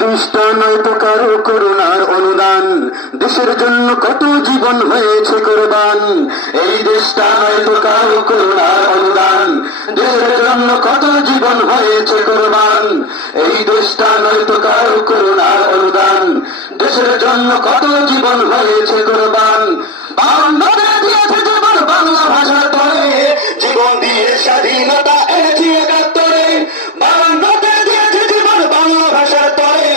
দেশটা নয়তো কারো করুণার অনুদান, দেশের জন্য কত জীবন হয়েছে কোরবান। এই দেশটা নয়তো কারো করুণার অনুদান, দেশের জন্য কত জীবন হয়েছে কোরবান। এই দেশটা নয়তো কারো করুণার অনুদান, দেশের জন্য কত জীবন হয়েছে কোরবান। বাংলাদেশ দিয়েছে জীবন বাংলা ভাষার তরে, জীবন দিয়ে স্বাধীনতা এনেছি একাত্তরে। বাংলাদেশ দিয়েছে জীবন বাংলা ভাষার তরে,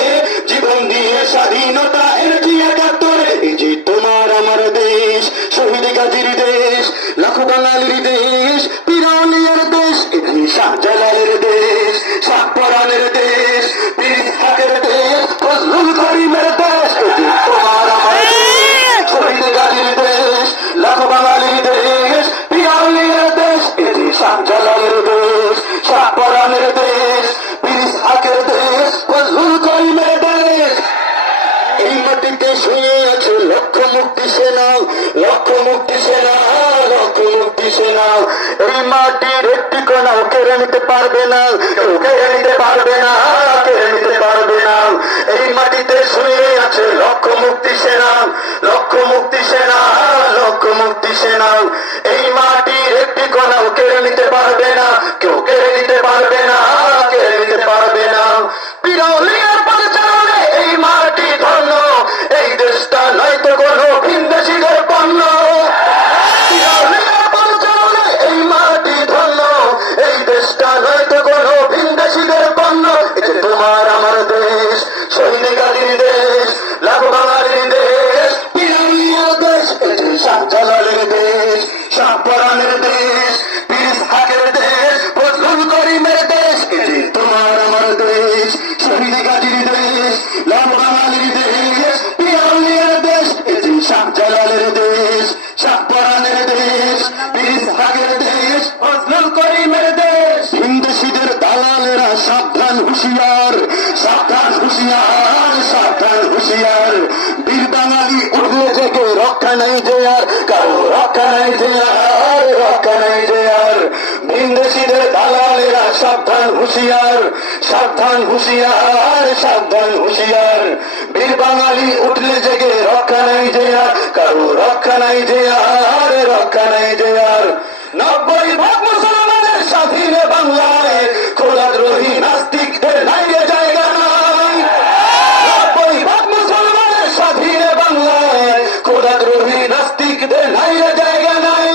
জীবন দিয়ে স্বাধীনতা এনেছি একাত্তরে। এই যে তোমার আমার দেশ, শহীদ গাজীর দেশ, লাখো বাঙালির দেশ, পিরানিয়ার দেশ, এটি শাহজালালের দেশ, শাহপরানের দেশ, পীর ইসহাকের দেশ, ফজলুল করিমের দেশ। এটি তোমার আমার দেশ, শহীদ গাজীর দেশ, লাখো বাঙালির দেশ, পিরানিয়ার দেশ, এটি শাহজালালের দেশ, শাহপরানের দেশ, পীর ইসহাকের দেশ, ফজলুল করিমের দেশ। এই মাটিতে শুয়ে আছে লক্ষ মুক্তি সেনা, লক্ষ মুক্তি সেনা, লক্ষ মুক্তি সেনা। এই মাটির একটি কণাও কেড়ে নিতে পারবে না, কেউ কেড়ে নিতে পারবে না, কেড়ে নিতে পারবে না। এই মাটিতে শুয়ে আছে লক্ষ মুক্তি সেনা, লক্ষ মুক্তি সেনা, লক্ষ মুক্তি সেনা। এই মাটির একটি কণাও কেড়ে নিতে পারবে না, কেউ কেড়ে নিতে পারবে না, কেড়ে নিতে পারবে না। বিরোধীর পরিচালনে এই মাটি ধন্য, এই দেশটা নয়তো কোনো ভিনদেশীদের পণ্য। বিরোধীর পরিচালনে এই মাটি ধন্য, এই দেশটা নয়তো কোনো ভিনদেশীদের পণ্য। এই যে তোমার আমার দেশ, শহীদ গাজীর দেশ, লাখো বাঙালির দেশ, পিরানিয়ার দেশ, এই যে শাহজালালের দেশ, শাহপরানের দেশ, পীর ইসহাকের দেশ, ফজলুল করিমের দেশ। এই যে তোমার আমার দেশ, শহীদ গাজীর দেশ, লাখো বাঙালির দেশ, পিরানিয়ার দেশ, এই যে শাহজালালের দেশ, শাহপরানের দেশ, পীর ইসহাকের দেশ, ফজলুল করিমের দেশ। ভিনদেশীদের দালালেরা সাবধান হুঁশিয়ার, সাবধান হুঁশিয়ার, সাবধান হুঁশিয়ার। বীর বাঙালি উঠলে জেগে রক্ষা নাই যে আর, কারো রক্ষা নাই যে আর, রক্ষা নাই যে আর। ভিনদেশীদের দালালেরা সাবধান হুঁশিয়ার, সাবধান হুঁশিয়ার, সাবধান হুঁশিয়ার। বীর বাঙালি উঠলে জেগে রক্ষা নাই যে আর, কারো রক্ষা নাই যে আর, রক্ষা নাই যে আর। 90% মুসলমানের স্বাধীনে বাংলায়, খোলাদ্রোহী নাস্তিকদের নাই রে জায়গা নাই। 90% মুসলমানের স্বাধীনে বাংলায়, খোলাদ্রোহী নাস্তিকদের নাই রে জায়গা নাই।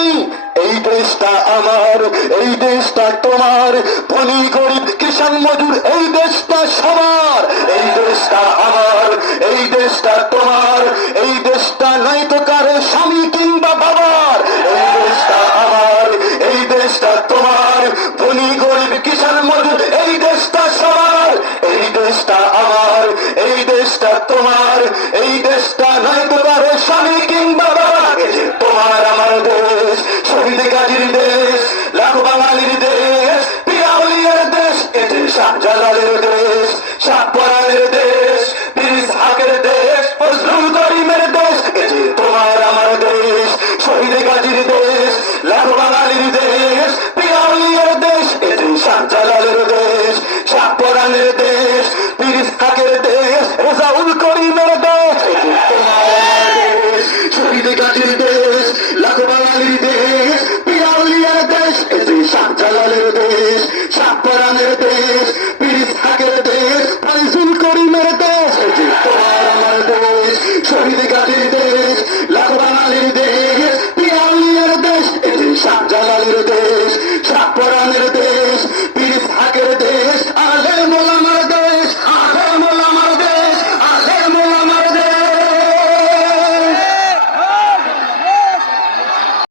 এই দেশটা আমার, এই দেশটা তোমার, ধনী গরিব কিষান মজুর এই দেশটা সবার। এই দেশটা আমার, এই দেশটা তোমার, এই দেশটা নয়তো কারো স্বামী কিংবা বাবার। এই দেশটা আমার, এই দেশটা তোমার, ধনী গরিব কিষান মজুর এই দেশটা সবার। এই দেশটা আমার, এই দেশটা তোমার, এই দেশটা নয়তো কারো স্বামী কিংবা বাবার। এই যে তোমার আমার দেশ, শহীদ গাজীর দেশ, লাখো বাঙালির দেশ, পিরানিয়ার দেশ, এই যে শাহজালালের দেশ, শাহপরানের দেশ, পীর ইসহাকের দেশ, ফজলুল করিমের দেশ। এই যে তোমার আমার দেশ, শহীদ গাজীর দেশ, লাখো বাঙালির দেশ, পিরানিয়ার দেশ, এই যে শাহজালালের দেশ, শাহপরানের দেশ, পীর ইসহাকের দেশ, রেজাউল করিমের দেশ। এই যে তোমার আমার দেশ, শহীদ গাজীর দেশ, লাখো বাঙালির দেশ, পিরানিয়ার দেশ, এই যে শাহজালালের দেশ, শাহপরানের দেশ, পীর ইসহাকের দেশ, ফজলুল করিমের দেশ। এই যে তোমার আমার দেশ, শহীদ গাজীর দেশ, লাখো বাঙালির দেশ,